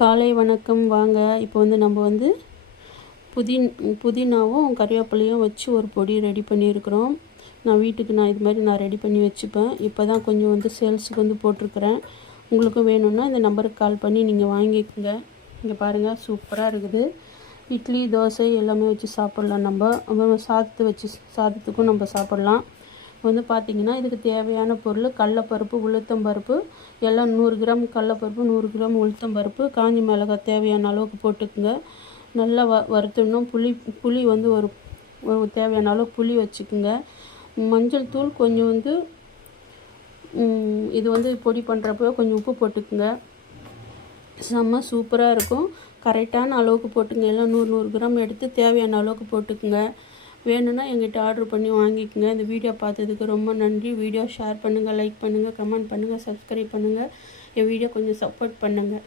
காலை வணக்கம். வாங்க, இப்போ வந்து நம்ம வந்து புதினாவும் கறிவேப்பிலையும் வச்சு ஒரு பொடி ரெடி பண்ணியிருக்கிறோம். நான் வீட்டுக்கு இது மாதிரி நான் ரெடி பண்ணி வச்சுப்பேன். இப்போ தான் கொஞ்சம் வந்து சேல்ஸுக்கு வந்து போட்டிருக்கிறேன். உங்களுக்கும் வேணும்னா இந்த நம்பருக்கு கால் பண்ணி நீங்கள் வாங்கிக்கோங்க. இங்கே பாருங்கள், சூப்பராக இருக்குது. இட்லி, தோசை எல்லாமே வச்சு சாப்பிட்லாம். நம்ம சாதத்துக்கும் நம்ம சாப்பிட்லாம். வந்து பார்த்திங்கன்னா இதுக்கு தேவையான பொருள் கடலைப்பருப்பு, உளுத்தம்பருப்பு எல்லாம் 100 கிராம் கடலைப்பருப்பு, 100 கிராம் உளுத்தம்பருப்பு, காஞ்சி மிளகாய் தேவையான அளவுக்கு போட்டுக்குங்க. நல்லா வறுத்துடணும். புளி வந்து ஒரு தேவையான அளவு புளி வச்சுக்குங்க. மஞ்சள் தூள் கொஞ்சம் வந்து இது வந்து பொடி பண்ணுறப்போ கொஞ்சம் உப்பு போட்டுக்குங்க. செம்ம சூப்பராக இருக்கும். கரெக்டான அளவுக்கு போட்டுங்க. எல்லாம் 100 கிராம் எடுத்து தேவையான அளவுக்கு போட்டுக்குங்க. வேணும்னா எங்கிட்ட ஆர்டர் பண்ணி வாங்கிக்கோங்க. இந்த வீடியோ பார்த்ததுக்கு ரொம்ப நன்றி. வீடியோ ஷேர் பண்ணுங்கள், லைக் பண்ணுங்கள், கமெண்ட் பண்ணுங்கள், சப்ஸ்கிரைப் பண்ணுங்கள். என் வீடியோ கொஞ்சம் சப்போர்ட் பண்ணுங்கள்.